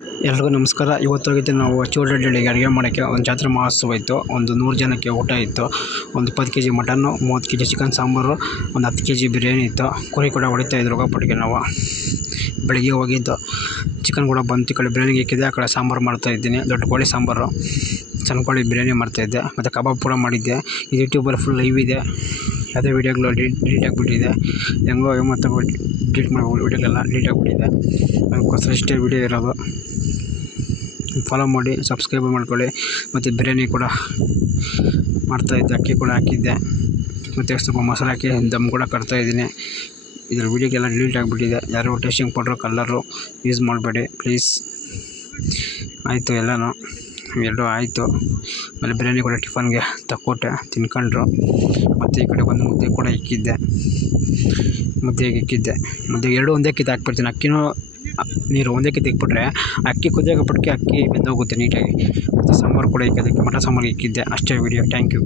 ಎಲ್ರಿಗೂ ನಮಸ್ಕಾರ. ಇವತ್ತಾಗೈತೆ ನಾವು ಚೋಳಹಳ್ಳಿಗೆ ಅಡುಗೆ ಮಾಡೋಕ್ಕೆ ಒಂದು ಜಾತ್ರೆ ಮಹೋತ್ಸವ ಇತ್ತು. ಒಂದು 100 ಜನಕ್ಕೆ ಊಟ ಇತ್ತು. ಒಂದು 20 kg mutton, 30 kg chicken sambar, ಒಂದು 10 kg ಬಿರಿಯಾನಿ ಇತ್ತು. ಕುರಿ ಕೂಡ ಹೊಡಿತಾಯಿದ್ರು ರೋಗಪಟ್ಟಿಗೆ. ನಾವು ಬೆಳಿಗ್ಗೆ ಹೋಗಿದ್ದು, ಚಿಕನ್ ಕೂಡ ಬಂತು. ಈ ಕಡೆ ಬಿರಿಯಾನಿಗೆ ಇಕ್ಕಿದೆ, ಆ ಕಡೆ ಸಾಂಬಾರು ಮಾಡ್ತಾಯಿದ್ದೀನಿ. ದೊಡ್ಡ ಕೋಳಿ ಸಾಂಬಾರು, ಸಣ್ಣ ಕೋಳಿ ಬಿರಿಯಾನಿ ಮಾಡ್ತಾಯಿದ್ದೆ, ಮತ್ತು ಕಬಾಬ್ ಕೂಡ ಮಾಡಿದ್ದೆ. ಇದು ಯೂಟ್ಯೂಬಲ್ಲಿ ಫುಲ್ ಲೈವ್ ಇದೆ. ಯಾವುದೇ ವೀಡಿಯೋಗಳು ಡಿಲೀಟ್ ಆಗಿಬಿಟ್ಟಿದೆ. ಹೆಂಗೋ ಮತ್ತು ಡಿಲೀಟ್ ಮಾಡ್ಬೋದು, ವೀಡಿಯೋಗಳೆಲ್ಲ ಡಿಲೀಟ್ ಆಗಿಬಿಟ್ಟಿದೆ. ಅದಕ್ಕೋಸ್ಕರ ಇಷ್ಟೇ ವೀಡಿಯೋ ಇರೋದು. ಫಾಲೋ ಮಾಡಿ, ಸಬ್ಸ್ಕ್ರೈಬ್ ಮಾಡ್ಕೊಳ್ಳಿ. ಮತ್ತು ಬಿರಿಯಾನಿ ಕೂಡ ಮಾಡ್ತಾಯಿದ್ದೆ, ಅಕ್ಕಿ ಕೂಡ ಹಾಕಿದ್ದೆ, ಮತ್ತು ಸ್ವಲ್ಪ ಮೊಸರು ಹಾಕಿ ದಮ್ ಕೂಡ ಕಟ್ತಾಯಿದ್ದೀನಿ. ಇದರ ವೀಡಿಯೋಗೆಲ್ಲ ಡಿಲೀಟ್ ಆಗಿಬಿಟ್ಟಿದೆ. ಯಾರು ಟೇಸ್ಟಿಂಗ್ ಪೌಡ್ರು, ಕಲ್ಲರು ಯೂಸ್ ಮಾಡಬೇಡಿ ಪ್ಲೀಸ್. ಆಯಿತು, ಎಲ್ಲನೂ ಎರಡೂ ಆಯಿತು. ಆಮೇಲೆ ಬಿರಿಯಾನಿ ಕೂಡ ಟಿಫನ್ಗೆ ತಕ್ಕೊಟ್ಟೆ, ತಿನ್ಕೊಂಡ್ರು. ಮತ್ತು ಈ ಕಡೆ ಒಂದು ಮುದ್ದೆ ಕೂಡ ಇಕ್ಕಿದ್ದೆ, ಮುದ್ದೆಗೆ ಇಕ್ಕಿದ್ದೆ. ಮುದ್ದೆಗೆ ಎರಡೂ ಒಂದೇ ಕಿತ್ತು ಹಾಕ್ಬಿಡ್ತೀನಿ. ಅಕ್ಕಿನೂ ನೀರು ಒಂದೇ ಕಿತ್ತು ಇಕ್ಬಿಟ್ರೆ ಅಕ್ಕಿ ಕುದಿಯೋಗಪ್ಪಟ್ಟಿಗೆ ಅಕ್ಕಿ ಬೆಂದೋಗುತ್ತೆ ನೀಟಾಗಿ. ಮತ್ತು ಸಾಂಬಾರು ಕೂಡ ಇಕ್ಕೋದಕ್ಕೆ, ಮಟನ್ ಸಾಂಬಾರು ಇಕ್ಕಿದ್ದೆ. ಅಷ್ಟೇ ವೀಡಿಯೋ. Thank you.